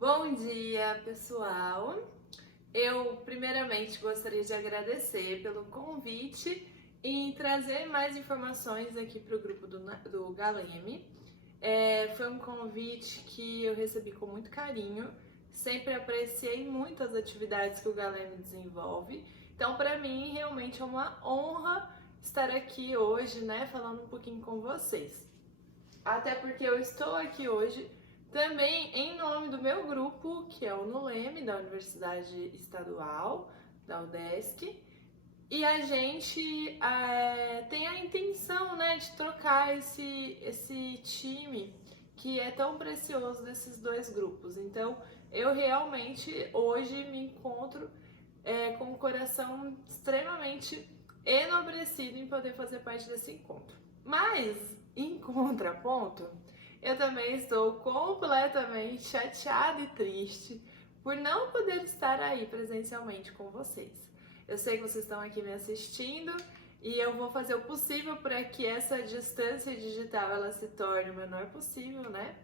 Bom dia, pessoal! Eu, primeiramente, gostaria de agradecer pelo convite e trazer mais informações aqui para o grupo do Galeme. Foi um convite que eu recebi com muito carinho, sempre apreciei muito as atividades que o Galeme desenvolve. Então, para mim, realmente é uma honra estar aqui hoje, né, falando um pouquinho com vocês. Até porque eu estou aqui hoje também em nome do meu grupo, que é o NULEME, da Universidade Estadual, da UDESC, e a gente tem a intenção, né, de trocar esse time que é tão precioso desses dois grupos. Então, eu realmente hoje me encontro com o coração extremamente enobrecido em poder fazer parte desse encontro. Mas, em contraponto, eu também estou completamente chateada e triste por não poder estar aí presencialmente com vocês. Eu sei que vocês estão aqui me assistindo e eu vou fazer o possível para que essa distância digital ela se torne o menor possível, né?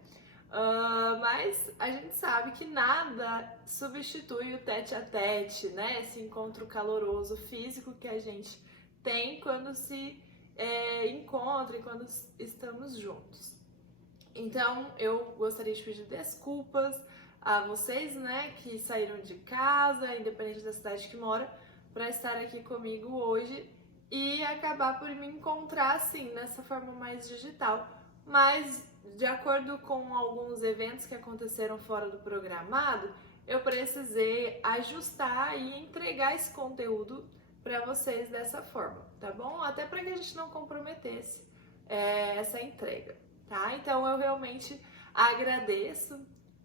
Mas a gente sabe que nada substitui o tete a tete, né? Esse encontro caloroso físico que a gente tem quando se encontra e quando estamos juntos. Então eu gostaria de pedir desculpas a vocês, né, que saíram de casa, independente da cidade que mora, para estar aqui comigo hoje e acabar por me encontrar assim, nessa forma mais digital. Mas, de acordo com alguns eventos que aconteceram fora do programado, eu precisei ajustar e entregar esse conteúdo para vocês dessa forma, tá bom? Até para que a gente não comprometesse essa entrega, tá? Então eu realmente agradeço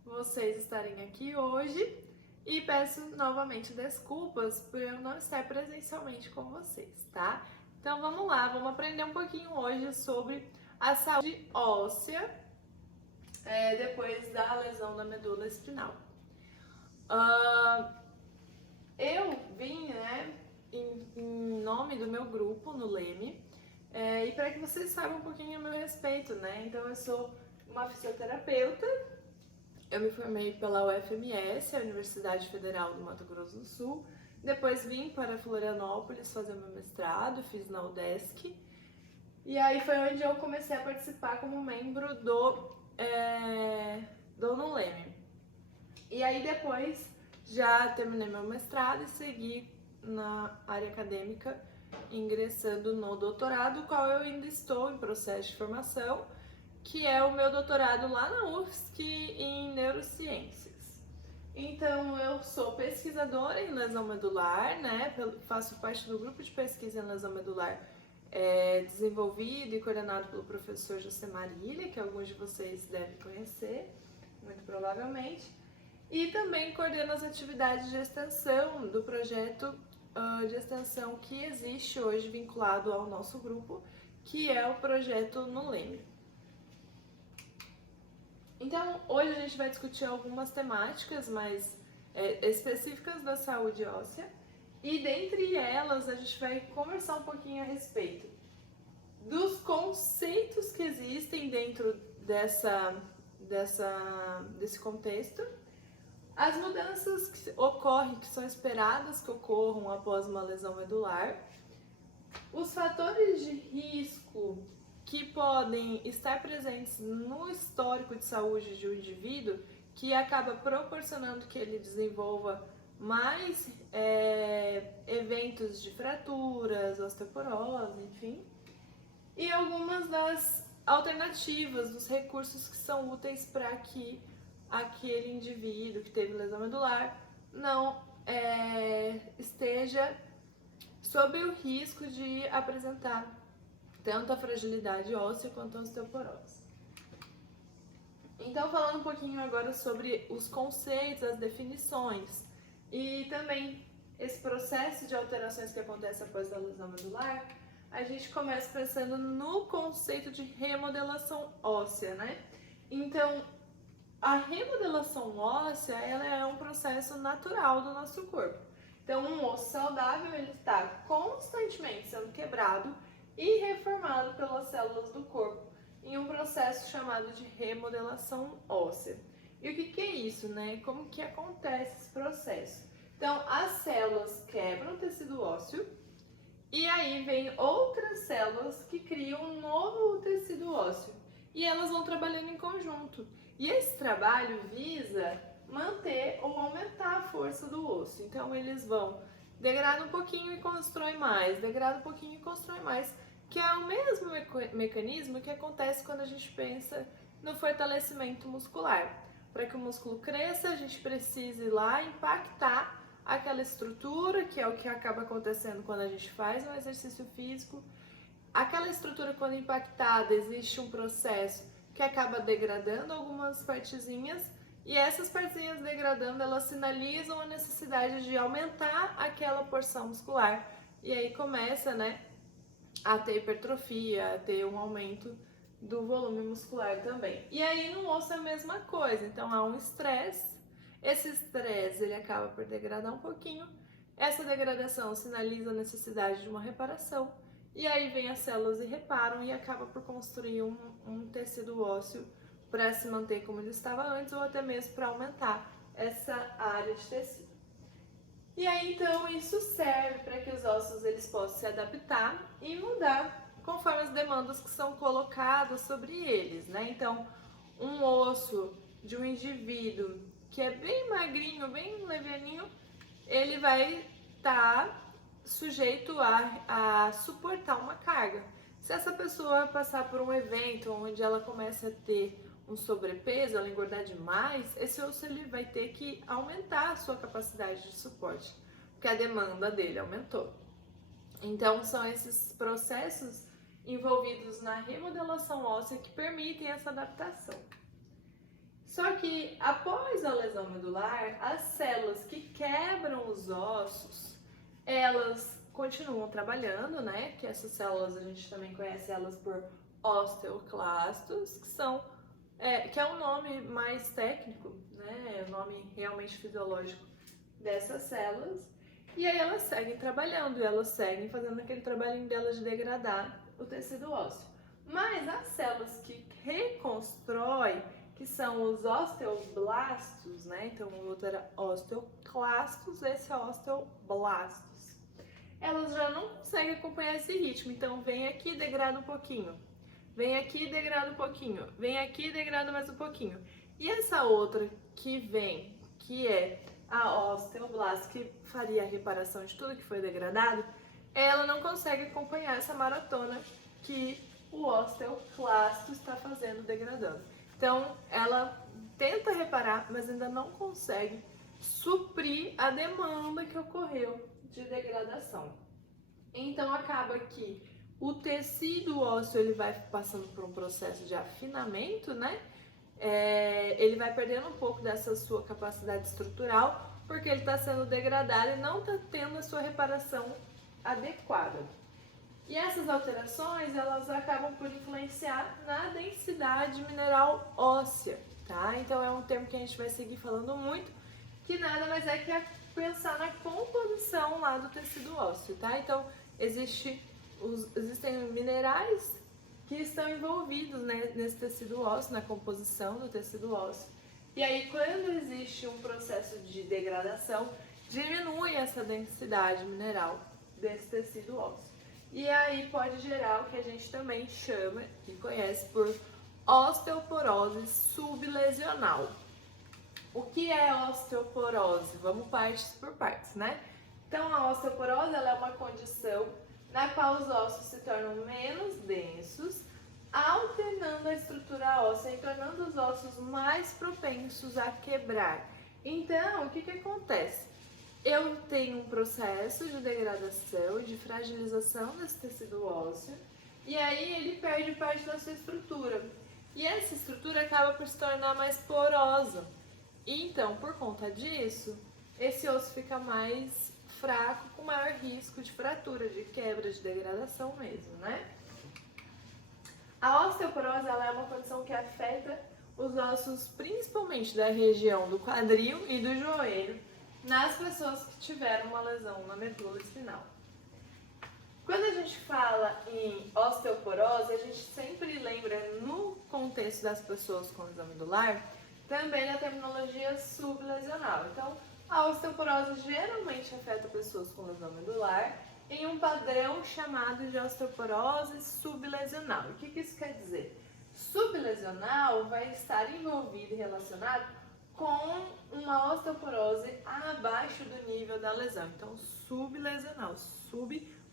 vocês estarem aqui hoje e peço novamente desculpas por eu não estar presencialmente com vocês, tá? Então vamos lá, vamos aprender um pouquinho hoje sobre a saúde óssea depois da lesão da medula espinhal. Eu vim, né, em nome do meu grupo no Leme e para que vocês saibam um pouquinho a meu respeito, né? Então eu sou uma fisioterapeuta. Eu me formei pela UFMS, a Universidade Federal do Mato Grosso do Sul. Depois vim para Florianópolis fazer meu mestrado, fiz na UDESC. E aí foi onde eu comecei a participar como membro do NULEME. E aí depois já terminei meu mestrado e segui na área acadêmica, ingressando no doutorado, qual eu ainda estou em processo de formação, que é o meu doutorado lá na UFSC em neurociências. Então eu sou pesquisadora em lesão medular, né? Faço parte do grupo de pesquisa em lesão medular desenvolvido e coordenado pelo professor José Marília, que alguns de vocês devem conhecer, muito provavelmente. E também coordeno as atividades de extensão do projeto de extensão que existe hoje vinculado ao nosso grupo, que é o projeto NULEME. Então, hoje a gente vai discutir algumas temáticas mais específicas da saúde óssea e dentre elas a gente vai conversar um pouquinho a respeito dos conceitos que existem dentro desse contexto, as mudanças que ocorrem, que são esperadas que ocorram após uma lesão medular, os fatores de risco que podem estar presentes no histórico de saúde de um indivíduo, que acaba proporcionando que ele desenvolva mais eventos de fraturas, osteoporose, enfim, e algumas das alternativas, dos recursos que são úteis para que aquele indivíduo que teve lesão medular não esteja sob o risco de apresentar tanto a fragilidade óssea quanto a osteoporose. Então, falando um pouquinho agora sobre os conceitos, as definições e também esse processo de alterações que acontece após a lesão medular, a gente começa pensando no conceito de remodelação óssea, né? Então, a remodelação óssea, ela é um processo natural do nosso corpo. Então, um osso saudável, ele está constantemente sendo quebrado e reformado pelas células do corpo em um processo chamado de remodelação óssea. E o que é isso, né? Como que acontece esse processo? Então, as células quebram o tecido ósseo e aí vem outras células que criam um novo tecido ósseo e elas vão trabalhando em conjunto. E esse trabalho visa manter ou aumentar a força do osso. Então, eles vão degradar um pouquinho e constrói mais, degrada um pouquinho e constrói mais, que é o mesmo mecanismo que acontece quando a gente pensa no fortalecimento muscular. Para que o músculo cresça, a gente precisa ir lá impactar aquela estrutura, que é o que acaba acontecendo quando a gente faz um exercício físico. Aquela estrutura, quando impactada, existe um processo que acaba degradando algumas partezinhas, e essas partezinhas degradando, elas sinalizam a necessidade de aumentar aquela porção muscular. E aí começa, né, a ter hipertrofia, a ter um aumento do volume muscular também. E aí no osso é a mesma coisa, então há um estresse, esse estresse ele acaba por degradar um pouquinho, essa degradação sinaliza a necessidade de uma reparação, e aí vem as células e reparam e acaba por construir um tecido ósseo para se manter como ele estava antes ou até mesmo para aumentar essa área de tecido. E aí então isso serve para que os ossos eles possam se adaptar e mudar conforme as demandas que são colocadas sobre eles, né? Então, um osso de um indivíduo que é bem magrinho, bem levianinho, ele vai estar sujeito a suportar uma carga. Se essa pessoa passar por um evento onde ela começa a ter um sobrepeso, ela engordar demais, esse osso ele vai ter que aumentar a sua capacidade de suporte, porque a demanda dele aumentou. Então, são esses processos envolvidos na remodelação óssea que permitem essa adaptação. Só que após a lesão medular, as células que quebram os ossos, elas continuam trabalhando, né? Que essas células a gente também conhece elas por osteoclastos, que é um nome mais técnico, né? É o nome realmente fisiológico dessas células. E aí elas seguem trabalhando, elas seguem fazendo aquele trabalhinho delas de degradar o tecido ósseo. Mas as células que reconstroem, que são os osteoblastos, né? Então o outro era osteoclastos, esse é osteoblastos. Elas já não conseguem acompanhar esse ritmo, então vem aqui e degrada um pouquinho. Vem aqui e degrada um pouquinho. Vem aqui e degrada mais um pouquinho. E essa outra que vem, que é a osteoblast, que faria a reparação de tudo que foi degradado, ela não consegue acompanhar essa maratona que o osteoclasto está fazendo degradando. Então, ela tenta reparar, mas ainda não consegue suprir a demanda que ocorreu de degradação. Então, acaba que o tecido ósseo ele vai passando por um processo de afinamento, né? Ele vai perdendo um pouco dessa sua capacidade estrutural, porque ele está sendo degradado e não está tendo a sua reparação adequada. E essas alterações, elas acabam por influenciar na densidade mineral óssea, tá? Então é um termo que a gente vai seguir falando muito, que nada mais é que pensar na composição lá do tecido ósseo, tá? Então existem minerais que estão envolvidos, né, nesse tecido ósseo, na composição do tecido ósseo. E aí, quando existe um processo de degradação, diminui essa densidade mineral desse tecido ósseo. E aí pode gerar o que a gente também chama e conhece por osteoporose sublesional. O que é osteoporose? Vamos partes por partes, né? Então, a osteoporose ela é uma condição na qual os ossos se tornam menos densos, alternando a estrutura óssea e tornando os ossos mais propensos a quebrar. Então, o que acontece? Eu tenho um processo de degradação e de fragilização desse tecido ósseo, e aí ele perde parte da sua estrutura. E essa estrutura acaba por se tornar mais porosa. E então, por conta disso, esse osso fica mais fraco, com maior risco de fratura, de quebra, de degradação mesmo, né? A osteoporose ela é uma condição que afeta os ossos, principalmente da região do quadril e do joelho, nas pessoas que tiveram uma lesão na medula espinal. Quando a gente fala em osteoporose, a gente sempre lembra no contexto das pessoas com lesão medular também na terminologia sublesional. Então, a osteoporose geralmente afeta pessoas com lesão medular em um padrão chamado de osteoporose sublesional. O que isso quer dizer? Sublesional vai estar envolvido e relacionado com uma osteoporose abaixo do nível da lesão. Então, sublesional,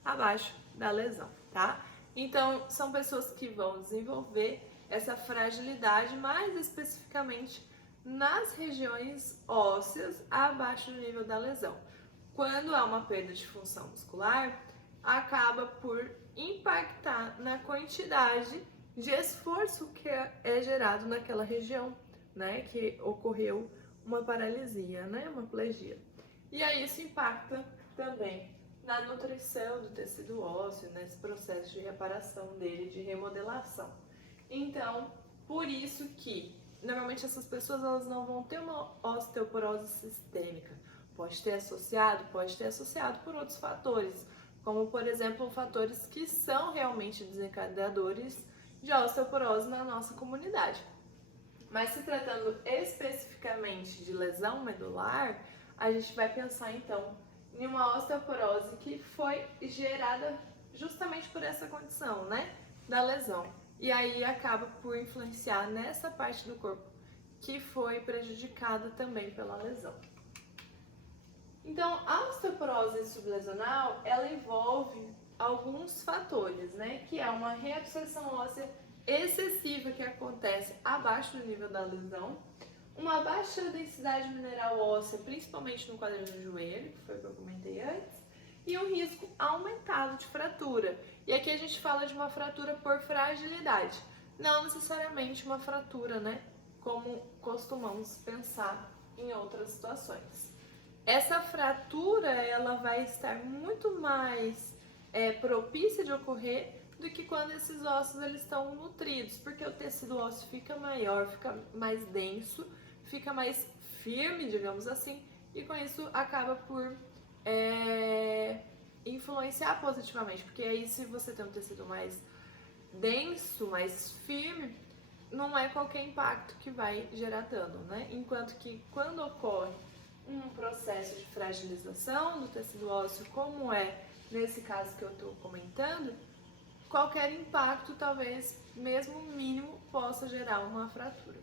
abaixo da lesão, tá? Então, são pessoas que vão desenvolver essa fragilidade, mais especificamente nas regiões ósseas abaixo do nível da lesão. Quando há uma perda de função muscular, acaba por impactar na quantidade de esforço que é gerado naquela região, né, que ocorreu uma paralisia, né, uma plegia. E aí isso impacta também na nutrição do tecido ósseo, nesse processo de reparação dele, de remodelação. Então, por isso que normalmente essas pessoas elas não vão ter uma osteoporose sistêmica. Pode ter associado por outros fatores, como por exemplo fatores que são realmente desencadeadores de osteoporose na nossa comunidade. Mas se tratando especificamente de lesão medular, a gente vai pensar então em uma osteoporose que foi gerada justamente por essa condição, né, da lesão. E aí acaba por influenciar nessa parte do corpo que foi prejudicada também pela lesão. Então, a osteoporose sublesional, ela envolve alguns fatores, né, que é uma reabsorção óssea excessiva que acontece abaixo do nível da lesão, uma baixa densidade mineral óssea, principalmente no quadril do joelho, que foi o que eu comentei antes, e um risco aumentado de fratura. E aqui a gente fala de uma fratura por fragilidade, não necessariamente uma fratura, né, como costumamos pensar em outras situações. Essa fratura, ela vai estar muito mais propícia de ocorrer do que quando esses ossos eles estão nutridos, porque o tecido ósseo fica maior, fica mais denso, fica mais firme, digamos assim, e com isso acaba por influenciar positivamente, porque aí se você tem um tecido mais denso, mais firme, não é qualquer impacto que vai gerar dano, né? Enquanto que quando ocorre um processo de fragilização do tecido ósseo, como é nesse caso que eu estou comentando, qualquer impacto, talvez mesmo mínimo, possa gerar uma fratura.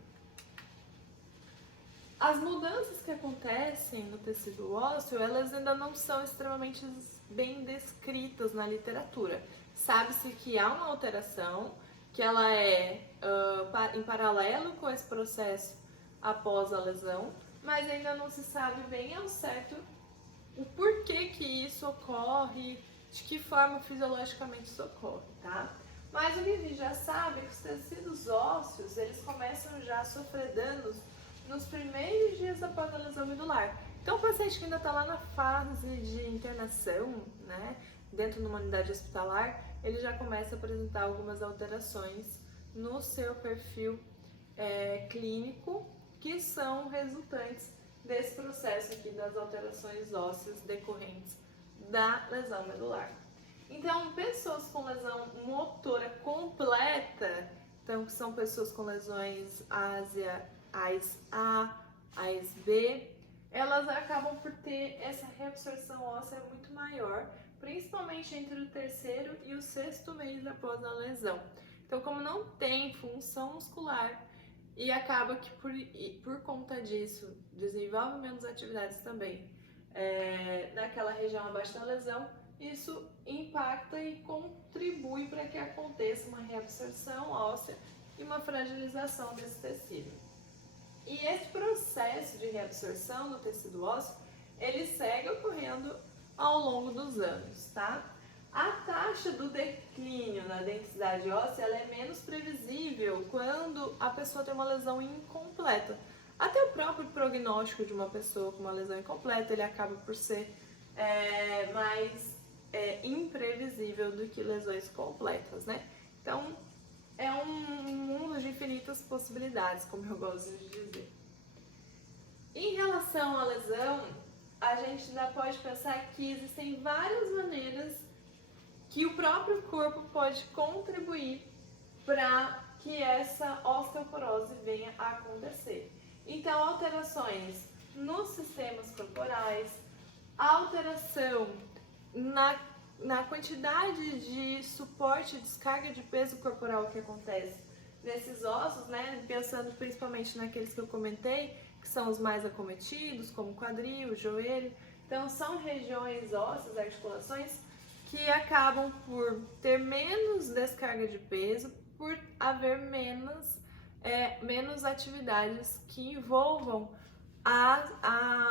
As mudanças que acontecem no tecido ósseo, elas ainda não são extremamente bem descritas na literatura. Sabe-se que há uma alteração, que ela é em paralelo com esse processo após a lesão, mas ainda não se sabe bem ao certo o porquê que isso ocorre, de que forma fisiologicamente isso ocorre, tá? Mas o que a gente já sabe é que os tecidos ósseos, eles começam já a sofrer danos nos primeiros dias após a lesão medular. Então o paciente que ainda está lá na fase de internação, né, dentro de uma unidade hospitalar, ele já começa a apresentar algumas alterações no seu perfil clínico, que são resultantes desse processo aqui das alterações ósseas decorrentes da lesão medular. Então, pessoas com lesão motora completa, então que são pessoas com lesões AIS-A, AIS-B, elas acabam por ter essa reabsorção óssea muito maior, principalmente entre o terceiro e o sexto mês após a lesão. Então, como não tem função muscular e acaba que por conta disso desenvolve menos atividades também naquela região abaixo da lesão, isso impacta e contribui para que aconteça uma reabsorção óssea e uma fragilização desse tecido. E esse processo de reabsorção do tecido ósseo, ele segue ocorrendo ao longo dos anos, tá? A taxa do declínio na densidade óssea ela é menos previsível quando a pessoa tem uma lesão incompleta. Até o próprio prognóstico de uma pessoa com uma lesão incompleta, ele acaba por ser mais imprevisível do que lesões completas, né? Então, é um mundo de infinitas possibilidades, como eu gosto de dizer. Em relação à lesão, a gente ainda pode pensar que existem várias maneiras que o próprio corpo pode contribuir para que essa osteoporose venha a acontecer. Então, alterações nos sistemas corporais, alteração na quantidade de suporte, descarga de peso corporal que acontece nesses ossos, né? Pensando principalmente naqueles que eu comentei, que são os mais acometidos, como o quadril, o joelho. Então, são regiões ósseas, articulações, que acabam por ter menos descarga de peso, por haver menos atividades que envolvam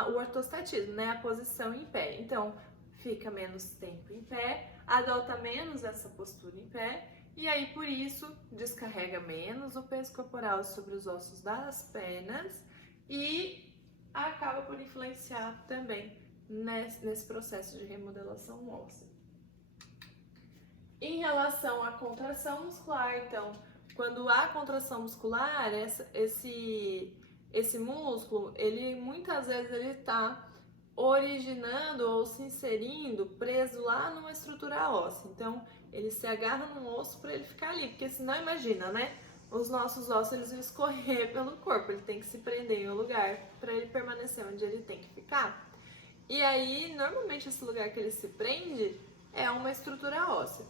o ortostatismo, né? A posição em pé. Então, fica menos tempo em pé, adota menos essa postura em pé, e aí por isso descarrega menos o peso corporal sobre os ossos das pernas e acaba por influenciar também nesse processo de remodelação óssea. Em relação à contração muscular, então, quando há contração muscular, esse músculo, ele muitas vezes ele está originando ou se inserindo preso lá numa estrutura óssea. Então, ele se agarra num osso para ele ficar ali, porque senão imagina, né? Os nossos ossos eles vão escorrer pelo corpo, ele tem que se prender em um lugar para ele permanecer onde ele tem que ficar. E aí, normalmente esse lugar que ele se prende é uma estrutura óssea.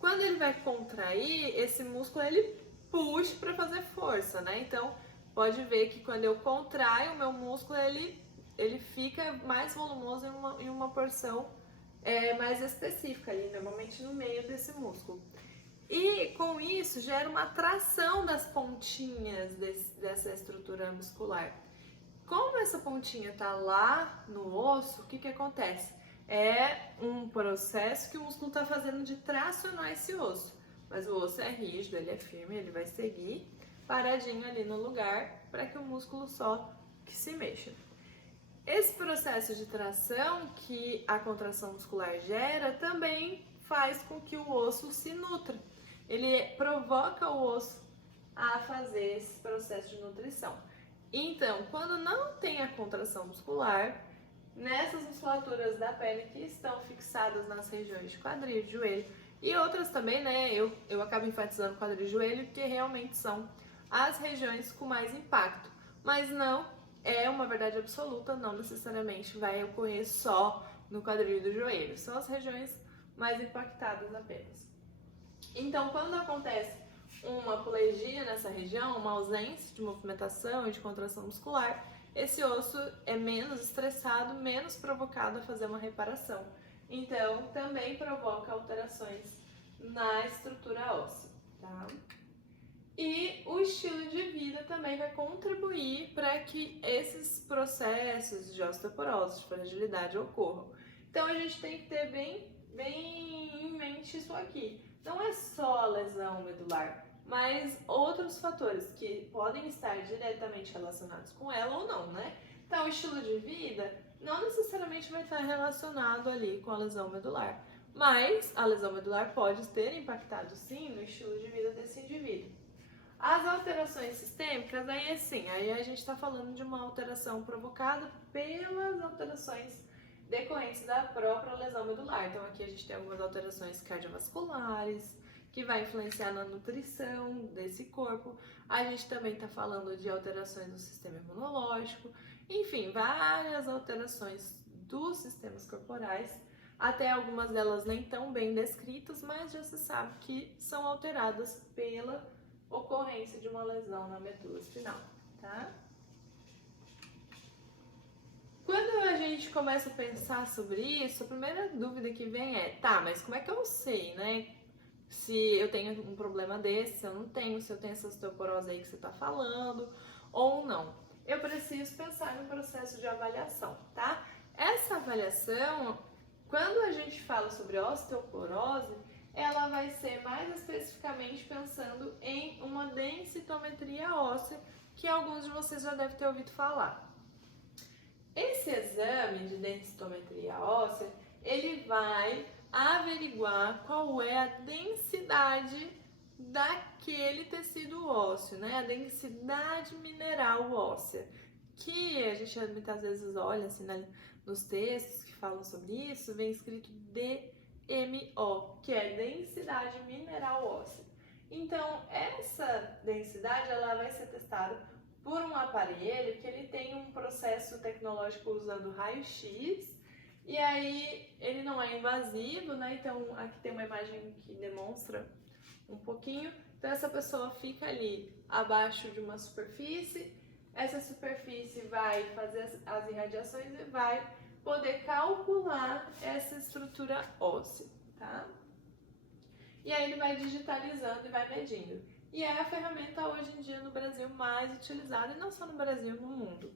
Quando ele vai contrair, esse músculo ele puxa para fazer força, né? Então, pode ver que quando eu contraio o meu músculo, ele fica mais volumoso em uma porção mais específica ali, normalmente no meio desse músculo. E com isso gera uma tração das pontinhas dessa estrutura muscular. Como essa pontinha está lá no osso, o que acontece? É um processo que o músculo está fazendo de tracionar esse osso. Mas o osso é rígido, ele é firme, ele vai seguir paradinho ali no lugar para que o músculo só que se mexa. Esse processo de tração que a contração muscular gera também faz com que o osso se nutra. Ele provoca o osso a fazer esse processo de nutrição. Então, quando não tem a contração muscular, nessas musculaturas da pele que estão fixadas nas regiões de quadril, joelho e outras também, né? Eu acabo enfatizando quadril e joelho, que realmente são as regiões com mais impacto, mas não é uma verdade absoluta, não necessariamente vai ocorrer só no quadril e do joelho, são as regiões mais impactadas apenas. Então, quando acontece uma pulegia nessa região, uma ausência de movimentação e de contração muscular, esse osso é menos estressado, menos provocado a fazer uma reparação. Então, também provoca alterações na estrutura óssea, tá? E o estilo de vida também vai contribuir para que esses processos de osteoporose, de fragilidade ocorram. Então, a gente tem que ter bem em mente isso aqui. Não é só a lesão medular, mas outros fatores que podem estar diretamente relacionados com ela ou não, né? Então, o estilo de vida não necessariamente vai estar relacionado ali com a lesão medular, mas a lesão medular pode ter impactado sim no estilo de vida desse indivíduo. As alterações sistêmicas, aí assim, aí a gente está falando de uma alteração provocada pelas alterações decorrentes da própria lesão medular. Então aqui a gente tem algumas alterações cardiovasculares, que vai influenciar na nutrição desse corpo. A gente também está falando de alterações do sistema imunológico, enfim, várias alterações dos sistemas corporais, até algumas delas nem tão bem descritas, mas já se sabe que são alteradas pela ocorrência de uma lesão na medula espinhal, tá? Quando a gente começa a pensar sobre isso, a primeira dúvida que vem é, tá, mas como é que eu sei, né? Se eu tenho um problema desse, se eu não tenho, se eu tenho essa osteoporose aí que você tá falando, ou não. Eu preciso pensar no processo de avaliação, tá? Essa avaliação, quando a gente fala sobre osteoporose, ela vai ser mais especificamente pensando em uma densitometria óssea, que alguns de vocês já devem ter ouvido falar. Esse exame de densitometria óssea, ele vai averiguar qual é a densidade daquele tecido ósseo, né? A densidade mineral óssea, que a gente muitas vezes olha assim nos textos que falam sobre isso, vem escrito DMO, que é densidade mineral óssea. Então, essa densidade ela vai ser testada por um aparelho que ele tem um processo tecnológico usando raio-x, e aí ele não é invasivo, né? Então aqui tem uma imagem que demonstra um pouquinho. Então essa pessoa fica ali abaixo de uma superfície, essa superfície vai fazer as irradiações e vai poder calcular essa estrutura óssea, tá? E aí ele vai digitalizando e vai medindo. E é a ferramenta hoje em dia no Brasil mais utilizada, e não só no Brasil, no mundo.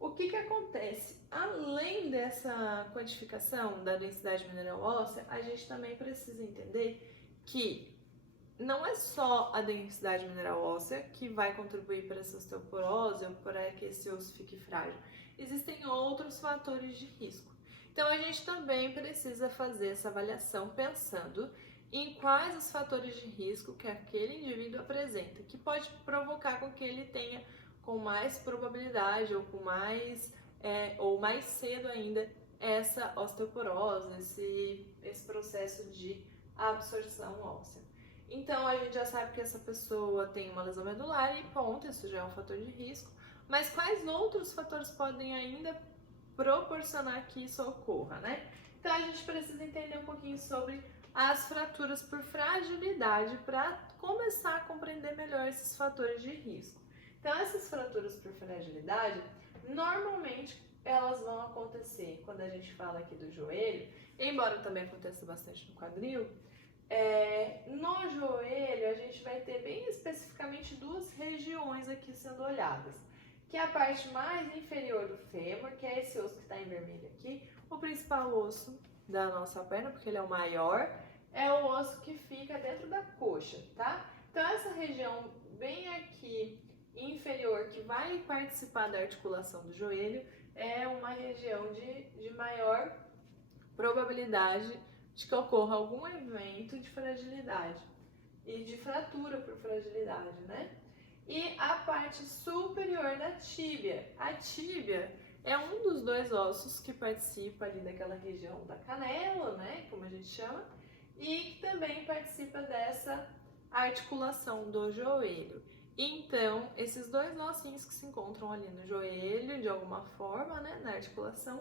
O que acontece? Além dessa quantificação da densidade mineral óssea, a gente também precisa entender que não é só a densidade mineral óssea que vai contribuir para essa osteoporose ou para que esse osso fique frágil. Existem outros fatores de risco. Então a gente também precisa fazer essa avaliação pensando em quais os fatores de risco que aquele indivíduo apresenta, que pode provocar com que ele tenha com mais probabilidade ou com mais ou mais cedo ainda essa osteoporose, esse processo de absorção óssea. Então a gente já sabe que essa pessoa tem uma lesão medular e ponto, isso já é um fator de risco. Mas quais outros fatores podem ainda proporcionar que isso ocorra, né? Então a gente precisa entender um pouquinho sobre as fraturas por fragilidade para começar a compreender melhor esses fatores de risco. Então essas fraturas por fragilidade, normalmente elas vão acontecer quando a gente fala aqui do joelho, embora também aconteça bastante no quadril. No joelho a gente vai ter bem especificamente duas regiões aqui sendo olhadas, que é a parte mais inferior do fêmur, que é esse osso que está em vermelho aqui, o principal osso da nossa perna, porque ele é o maior, é o osso que fica dentro da coxa, tá? Então essa região bem aqui inferior, que vai participar da articulação do joelho, é uma região de maior probabilidade de que ocorra algum evento de fragilidade e de fratura por fragilidade, né? E a parte superior da tíbia. A tíbia é um dos dois ossos que participa ali daquela região da canela, né? Como a gente chama, e que também participa dessa articulação do joelho. Então, esses dois ossinhos que se encontram ali no joelho, de alguma forma, né, na articulação,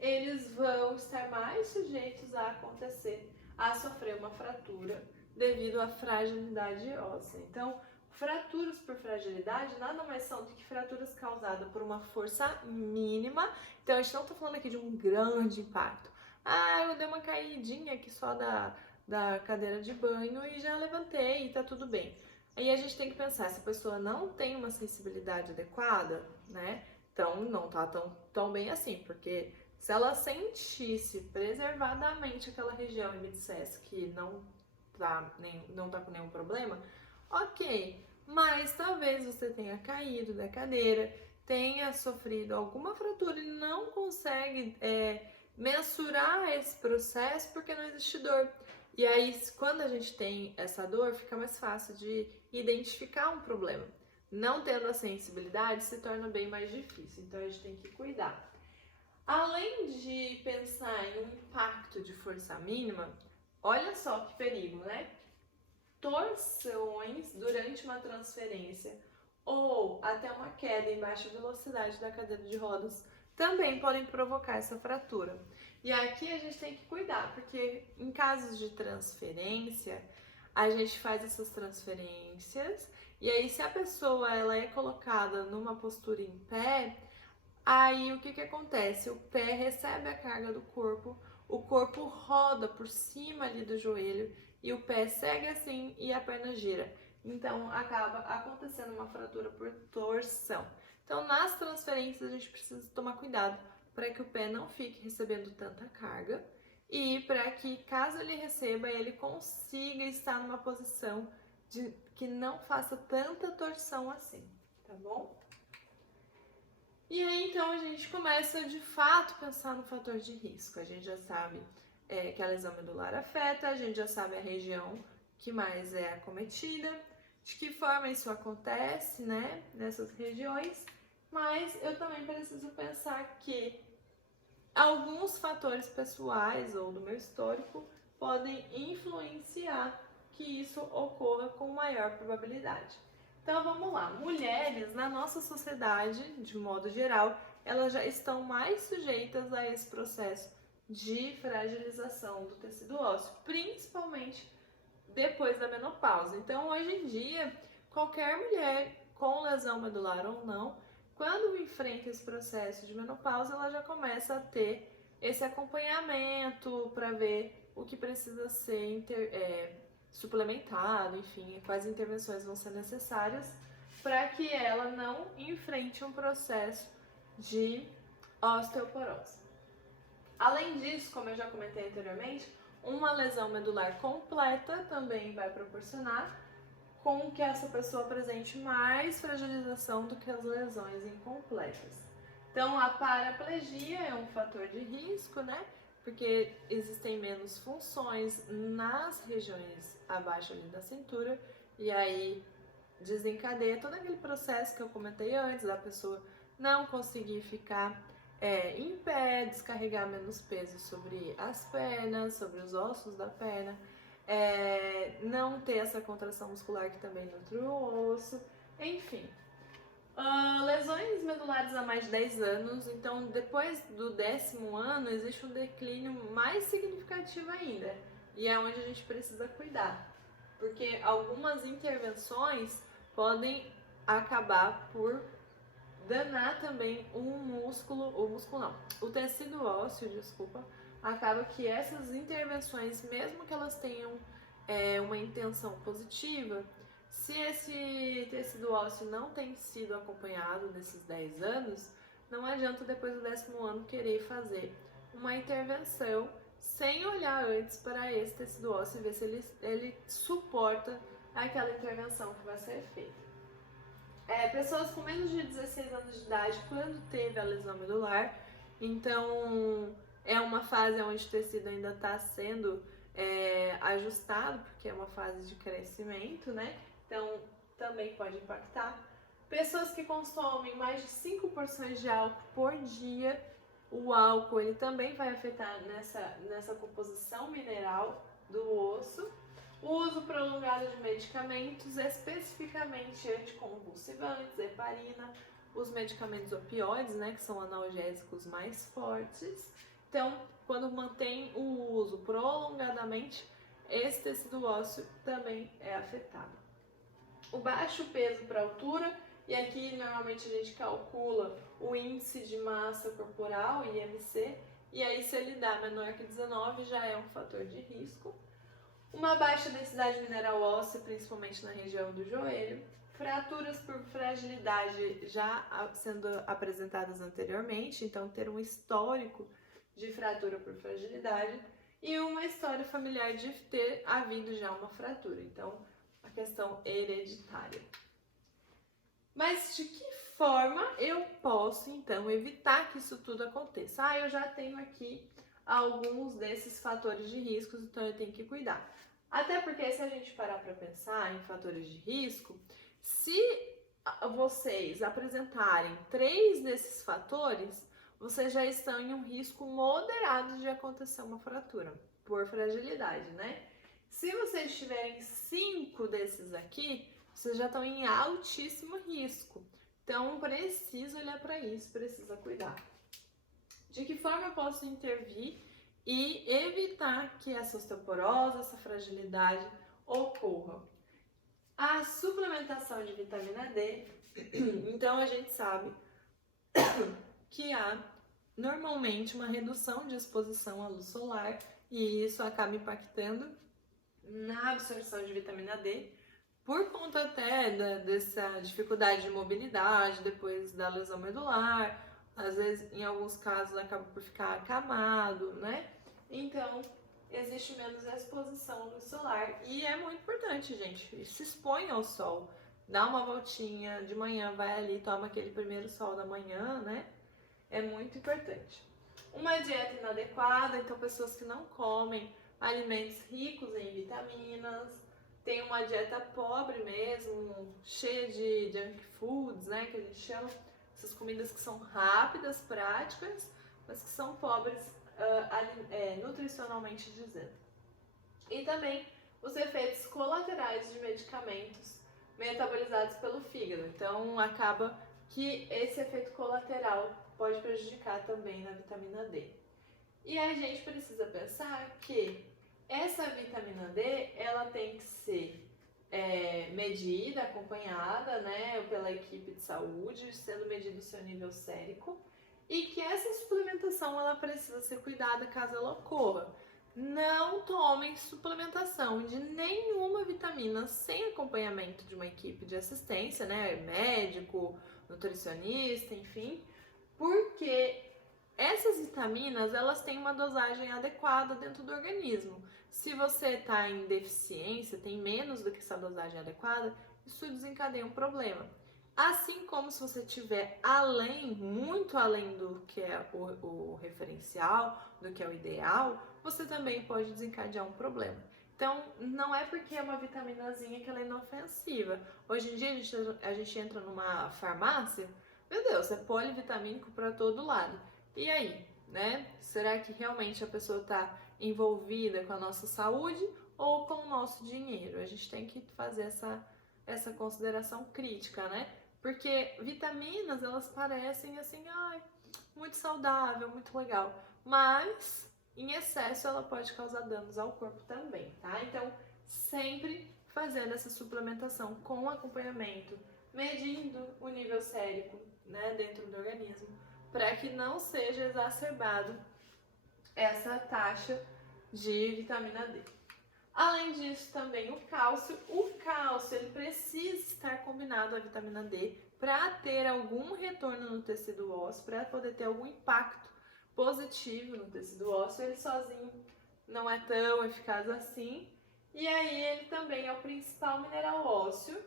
eles vão estar mais sujeitos a acontecer, a sofrer uma fratura devido à fragilidade óssea. Então, fraturas por fragilidade nada mais são do que fraturas causadas por uma força mínima. Então, a gente não está falando aqui de um grande impacto. Ah, eu dei uma caidinha aqui só da cadeira de banho e já levantei e tá tudo bem. Aí a gente tem que pensar, se a pessoa não tem uma sensibilidade adequada, né? Então não tá tão bem assim, porque se ela sentisse preservadamente aquela região e me dissesse que não tá com nenhum problema, ok. Mas talvez você tenha caído da cadeira, tenha sofrido alguma fratura e não consegue mensurar esse processo porque não existe dor. E aí, quando a gente tem essa dor, fica mais fácil de identificar um problema. Não tendo a sensibilidade, se torna bem mais difícil. Então, a gente tem que cuidar. Além de pensar em um impacto de força mínima, olha só que perigo, né? Torções durante uma transferência ou até uma queda em baixa velocidade da cadeira de rodas também podem provocar essa fratura. E aqui a gente tem que cuidar, porque em casos de transferência, a gente faz essas transferências e aí se a pessoa ela é colocada numa postura em pé, aí o que acontece? O pé recebe a carga do corpo, o corpo roda por cima ali do joelho e o pé segue assim e a perna gira. Então acaba acontecendo uma fratura por torção. Então nas transferências a gente precisa tomar cuidado para que o pé não fique recebendo tanta carga e para que caso ele receba, ele consiga estar numa posição que não faça tanta torção assim, tá bom? E aí, então, a gente começa, de fato, pensar no fator de risco. A gente já sabe que a lesão medular afeta, a gente já sabe a região que mais é acometida, de que forma isso acontece, né, nessas regiões, mas eu também preciso pensar que alguns fatores pessoais ou do meu histórico podem influenciar que isso ocorra com maior probabilidade. Então vamos lá, mulheres na nossa sociedade, de modo geral, elas já estão mais sujeitas a esse processo de fragilização do tecido ósseo, principalmente depois da menopausa. Então, hoje em dia, qualquer mulher com lesão medular ou não, quando enfrenta esse processo de menopausa, ela já começa a ter esse acompanhamento para ver o que precisa ser suplementado, enfim, quais intervenções vão ser necessárias para que ela não enfrente um processo de osteoporose. Além disso, como eu já comentei anteriormente, uma lesão medular completa também vai proporcionar com que essa pessoa apresente mais fragilização do que as lesões incompletas. Então, a paraplegia é um fator de risco, né? Porque existem menos funções nas regiões abaixo ali da cintura, e aí desencadeia todo aquele processo que eu comentei antes, da pessoa não conseguir ficar em pé, descarregar menos peso sobre as pernas, sobre os ossos da perna, não ter essa contração muscular que também nutre o osso, enfim. Lesões medulares há mais de 10 anos, então depois do 10º ano existe um declínio mais significativo ainda, e é onde a gente precisa cuidar, porque algumas intervenções podem acabar por danar também o tecido ósseo, desculpa, acaba que essas intervenções, mesmo que elas tenham uma intenção positiva, se esse tecido ósseo não tem sido acompanhado nesses 10 anos, não adianta depois do 10º ano querer fazer uma intervenção sem olhar antes para esse tecido ósseo e ver se ele suporta aquela intervenção que vai ser feita. Pessoas com menos de 16 anos de idade, quando teve a lesão medular, então é uma fase onde o tecido ainda está sendo ajustado, porque é uma fase de crescimento, né? Então também pode impactar. Pessoas que consomem mais de 5 porções de álcool por dia, o álcool ele também vai afetar nessa composição mineral do osso. O uso prolongado de medicamentos, especificamente anticonvulsivantes, heparina, os medicamentos opioides, né, que são analgésicos mais fortes. Então, quando mantém o uso prolongadamente, esse tecido ósseo também é afetado. O baixo peso para altura, e aqui normalmente a gente calcula o índice de massa corporal, IMC, e aí se ele dá menor que 19 já é um fator de risco. Uma baixa densidade mineral óssea, principalmente na região do joelho, fraturas por fragilidade já sendo apresentadas anteriormente, então ter um histórico de fratura por fragilidade e uma história familiar de ter havido já uma fratura, então a questão hereditária. Mas de que forma eu posso então evitar que isso tudo aconteça? Eu já tenho aqui alguns desses fatores de riscos, então eu tenho que cuidar. Até porque se a gente parar para pensar em fatores de risco, se vocês apresentarem 3 desses fatores, vocês já estão em um risco moderado de acontecer uma fratura, por fragilidade, né? Se vocês tiverem 5 desses aqui, vocês já estão em altíssimo risco. Então, preciso olhar para isso, precisa cuidar. De que forma eu posso intervir e evitar que essa osteoporose, essa fragilidade ocorra? A suplementação de vitamina D, então a gente sabe que há normalmente uma redução de exposição à luz solar e isso acaba impactando na absorção de vitamina D por conta até dessa dificuldade de mobilidade depois da lesão medular. Às vezes, em alguns casos, acaba por ficar acamado, né? Então, existe menos exposição à luz solar e é muito importante, gente. Se expõe ao sol, dá uma voltinha de manhã, vai ali, toma aquele primeiro sol da manhã, né? É muito importante. Uma dieta inadequada, então pessoas que não comem alimentos ricos em vitaminas, tem uma dieta pobre mesmo, cheia de junk foods, né, que a gente chama, essas comidas que são rápidas, práticas, mas que são pobres nutricionalmente dizendo. E também os efeitos colaterais de medicamentos metabolizados pelo fígado. Então acaba que esse efeito colateral pode prejudicar também na vitamina D. E a gente precisa pensar que essa vitamina D, ela tem que ser medida, acompanhada, né, pela equipe de saúde, sendo medido o seu nível sérico, e que essa suplementação ela precisa ser cuidada caso ela ocorra. Não tomem suplementação de nenhuma vitamina sem acompanhamento de uma equipe de assistência, né, médico, nutricionista, enfim, porque essas vitaminas, elas têm uma dosagem adequada dentro do organismo. Se você está em deficiência, tem menos do que essa dosagem adequada, isso desencadeia um problema. Assim como se você tiver além, muito além do que é o referencial, do que é o ideal, você também pode desencadear um problema. Então, não é porque é uma vitaminazinha que ela é inofensiva. Hoje em dia a gente entra numa farmácia, meu Deus, é polivitamínico para todo lado. E aí, né? Será que realmente a pessoa está envolvida com a nossa saúde ou com o nosso dinheiro? A gente tem que fazer essa consideração crítica, né? Porque vitaminas, elas parecem assim, ai, muito saudável, muito legal, mas em excesso ela pode causar danos ao corpo também, tá? Então, sempre fazendo essa suplementação com acompanhamento, medindo o nível sérico, né, dentro do organismo, para que não seja exacerbado essa taxa de vitamina D. Além disso, também o cálcio. O cálcio ele precisa estar combinado à vitamina D para ter algum retorno no tecido ósseo, para poder ter algum impacto positivo no tecido ósseo. Ele sozinho não é tão eficaz assim. E aí ele também é o principal mineral ósseo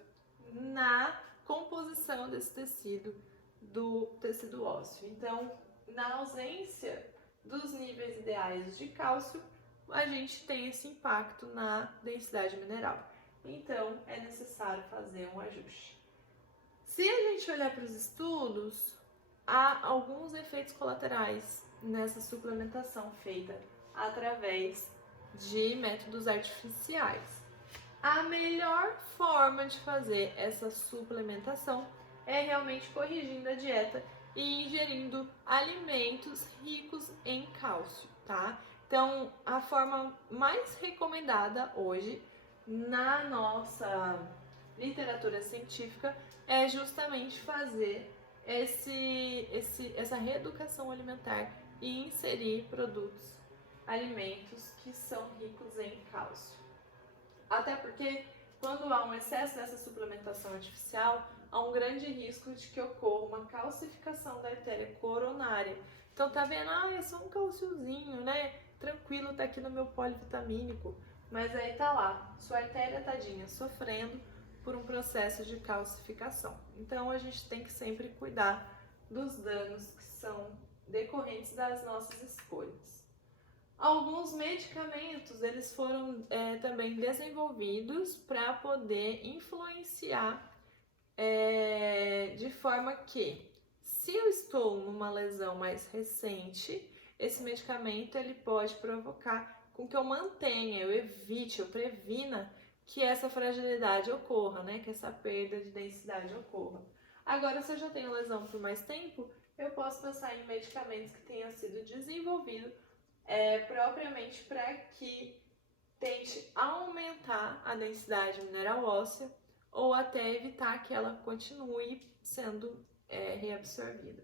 na composição desse tecido, do tecido ósseo. Então, na ausência dos níveis ideais de cálcio, a gente tem esse impacto na densidade mineral. Então, é necessário fazer um ajuste. Se a gente olhar para os estudos, há alguns efeitos colaterais nessa suplementação feita através de métodos artificiais. A melhor forma de fazer essa suplementação é realmente corrigindo a dieta e ingerindo alimentos ricos em cálcio, tá? Então, a forma mais recomendada hoje na nossa literatura científica é justamente fazer essa reeducação alimentar e inserir alimentos que são ricos em cálcio. Até porque, quando há um excesso dessa suplementação artificial, há um grande risco de que ocorra uma calcificação da artéria coronária. Então, tá vendo? Ah, é só um cálciozinho, né? Tranquilo, tá aqui no meu polivitamínico. Mas aí tá lá, sua artéria tadinha sofrendo por um processo de calcificação. Então, a gente tem que sempre cuidar dos danos que são decorrentes das nossas escolhas. Alguns medicamentos, eles foram também desenvolvidos para poder influenciar de forma que, se eu estou numa lesão mais recente, esse medicamento ele pode provocar com que eu mantenha, eu evite, eu previna que essa fragilidade ocorra, né? Que essa perda de densidade ocorra. Agora, se eu já tenho lesão por mais tempo, eu posso pensar em medicamentos que tenham sido desenvolvidos propriamente para que tente aumentar a densidade mineral óssea ou até evitar que ela continue sendo reabsorvida.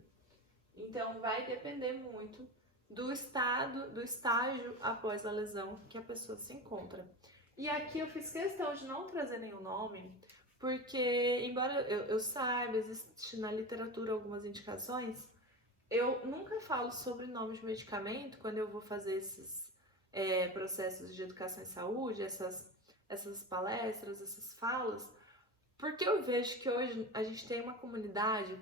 Então, vai depender muito do estágio após a lesão que a pessoa se encontra. E aqui eu fiz questão de não trazer nenhum nome, porque, embora eu saiba, existe na literatura algumas indicações, eu nunca falo sobre nome de medicamento quando eu vou fazer esses processos de educação em saúde, essas palestras, essas falas, porque eu vejo que hoje a gente tem uma comunidade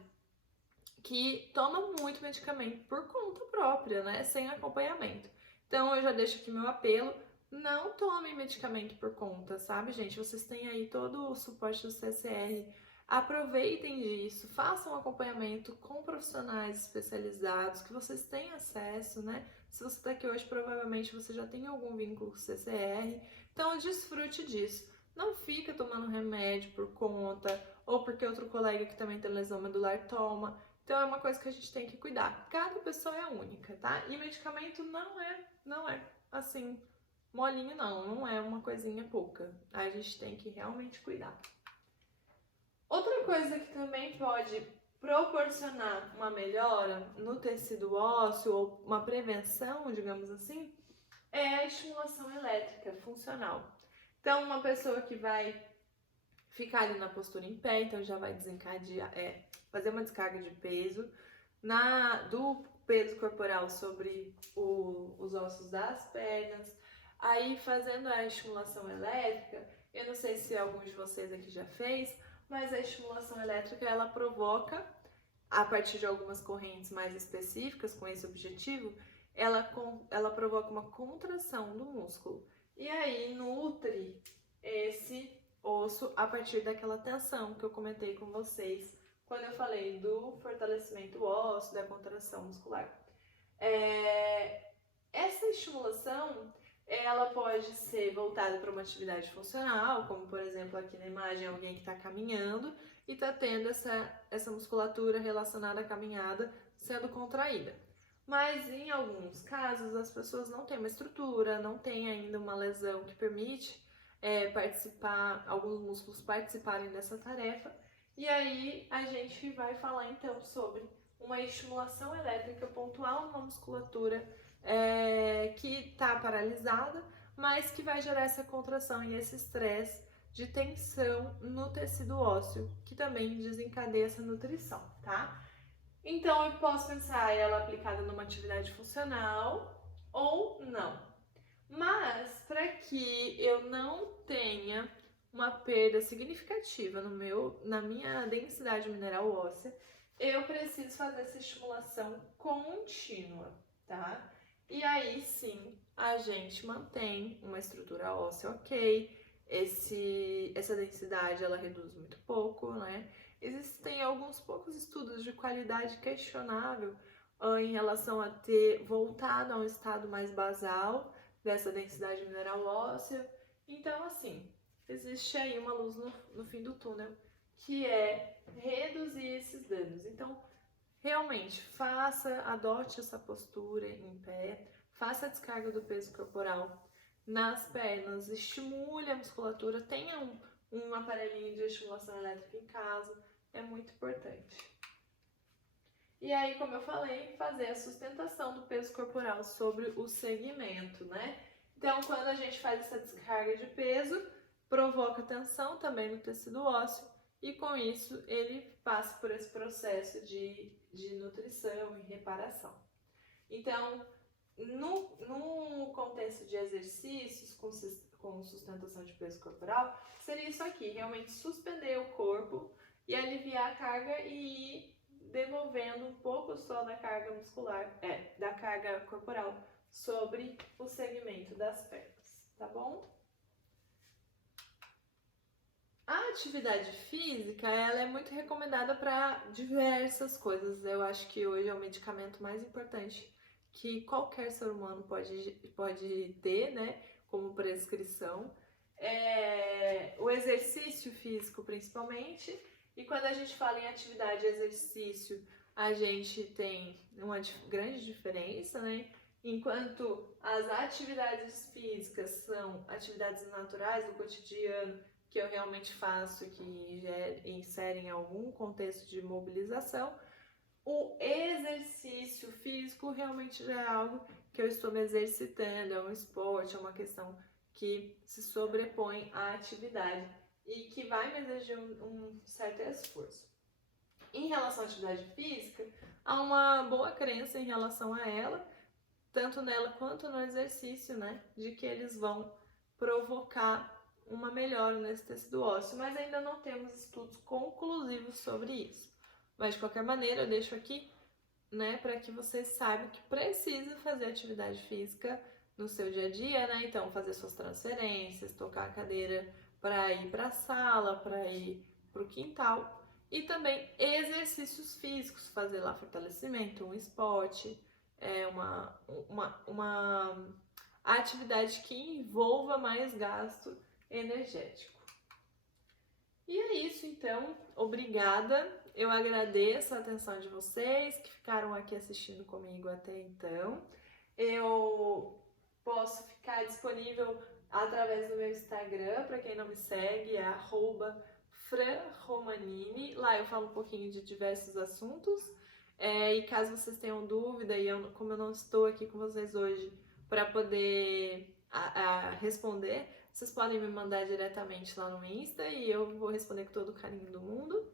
que toma muito medicamento por conta própria, né? Sem acompanhamento. Então eu já deixo aqui meu apelo, não tomem medicamento por conta, sabe, gente? Vocês têm aí todo o suporte do CCR, aproveitem disso, façam acompanhamento com profissionais especializados, que vocês têm acesso, né? Se você está aqui hoje, provavelmente você já tem algum vínculo com o CCR, então desfrute disso. não fica tomando remédio por conta, ou porque outro colega que também tem lesão medular toma. Então é uma coisa que a gente tem que cuidar. Cada pessoa é única, tá? E medicamento não é assim, molinho não é uma coisinha pouca. A gente tem que realmente cuidar. Outra coisa que também pode proporcionar uma melhora no tecido ósseo ou uma prevenção, digamos assim, é a estimulação elétrica funcional. Então, uma pessoa que vai ficar ali na postura em pé, então já vai desencadear, fazer uma descarga de peso do peso corporal sobre os ossos das pernas. Aí, fazendo a estimulação elétrica, eu não sei se algum de vocês aqui já fez, mas a estimulação elétrica ela provoca, a partir de algumas correntes mais específicas com esse objetivo, ela provoca uma contração do músculo. E aí nutre esse osso a partir daquela tensão que eu comentei com vocês quando eu falei do fortalecimento ósseo, da contração muscular. Essa estimulação ela pode ser voltada para uma atividade funcional, como por exemplo aqui na imagem alguém que está caminhando e está tendo essa musculatura relacionada à caminhada sendo contraída. Mas em alguns casos as pessoas não têm uma estrutura, não têm ainda uma lesão que permite alguns músculos participarem dessa tarefa. E aí a gente vai falar então sobre uma estimulação elétrica pontual numa musculatura que está paralisada, mas que vai gerar essa contração e esse estresse de tensão no tecido ósseo, que também desencadeia essa nutrição, tá? Então eu posso pensar ela aplicada numa atividade funcional ou não. Mas para que eu não tenha uma perda significativa na minha densidade mineral óssea, eu preciso fazer essa estimulação contínua, tá? E aí sim a gente mantém uma estrutura óssea ok, essa densidade ela reduz muito pouco, né? Existem alguns poucos estudos de qualidade questionável em relação a ter voltado a um estado mais basal dessa densidade mineral óssea. Então, assim, existe aí uma luz no fim do túnel, que é reduzir esses danos. Então, realmente, adote essa postura em pé, faça a descarga do peso corporal nas pernas, estimule a musculatura, tenha um aparelhinho de estimulação elétrica em casa, é muito importante. E aí, como eu falei, fazer a sustentação do peso corporal sobre o segmento, né? Então, quando a gente faz essa descarga de peso, provoca tensão também no tecido ósseo e com isso ele passa por esse processo de nutrição e reparação. Então, no contexto de exercícios com sustentação de peso corporal, seria isso aqui, realmente suspender o corpo e aliviar a carga e ir devolvendo um pouco só da carga muscular, da carga corporal sobre o segmento das pernas, tá bom? A atividade física, ela é muito recomendada para diversas coisas. Eu acho que hoje é o medicamento mais importante que qualquer ser humano pode ter, né, como prescrição. O exercício físico, principalmente. E quando a gente fala em atividade e exercício, a gente tem uma grande diferença, né? Enquanto as atividades físicas são atividades naturais do cotidiano, que eu realmente faço, que inserem algum contexto de mobilização, o exercício físico realmente já é algo que eu estou me exercitando, é um esporte, é uma questão que se sobrepõe à atividade e que vai me exigir um certo esforço. Em relação à atividade física, há uma boa crença em relação a ela, tanto nela quanto no exercício, né, de que eles vão provocar uma melhora nesse tecido ósseo, mas ainda não temos estudos conclusivos sobre isso. Mas de qualquer maneira, eu deixo aqui, né, para que vocês saibam que precisa fazer atividade física no seu dia a dia, né? Então, fazer suas transferências, tocar a cadeira para ir para a sala, para ir para o quintal. E também exercícios físicos, fazer lá fortalecimento, um esporte, uma atividade que envolva mais gasto energético. E é isso, então. Obrigada. Eu agradeço a atenção de vocês que ficaram aqui assistindo comigo até então. Eu posso ficar disponível através do meu Instagram, para quem não me segue, é @franromanini. Lá eu falo um pouquinho de diversos assuntos. E caso vocês tenham dúvida, como eu não estou aqui com vocês hoje para poder responder, vocês podem me mandar diretamente lá no Insta e eu vou responder com todo o carinho do mundo.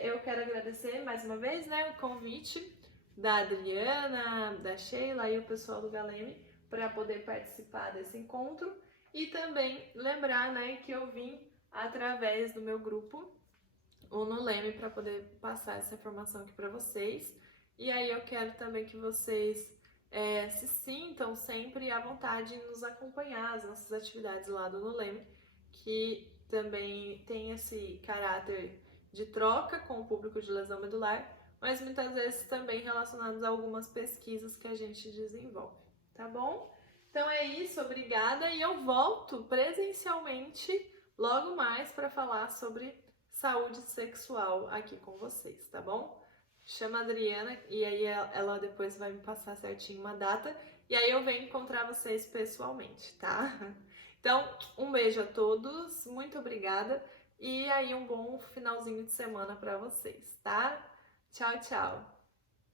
Eu quero agradecer mais uma vez, né, o convite da Adriana, da Sheila e o pessoal do Galeme para poder participar desse encontro e também lembrar, né, que eu vim através do meu grupo, o Nuleme, para poder passar essa informação aqui para vocês. E aí eu quero também que vocês se sintam sempre à vontade em nos acompanhar, as nossas atividades lá do Nuleme, que também tem esse caráter de troca com o público de lesão medular, mas muitas vezes também relacionados a algumas pesquisas que a gente desenvolve, tá bom? Então é isso, obrigada, e eu volto presencialmente logo mais para falar sobre saúde sexual aqui com vocês, tá bom? Chama a Adriana e aí ela depois vai me passar certinho uma data e aí eu venho encontrar vocês pessoalmente, tá? Então, um beijo a todos, muito obrigada e aí um bom finalzinho de semana para vocês, tá? Tchau, tchau!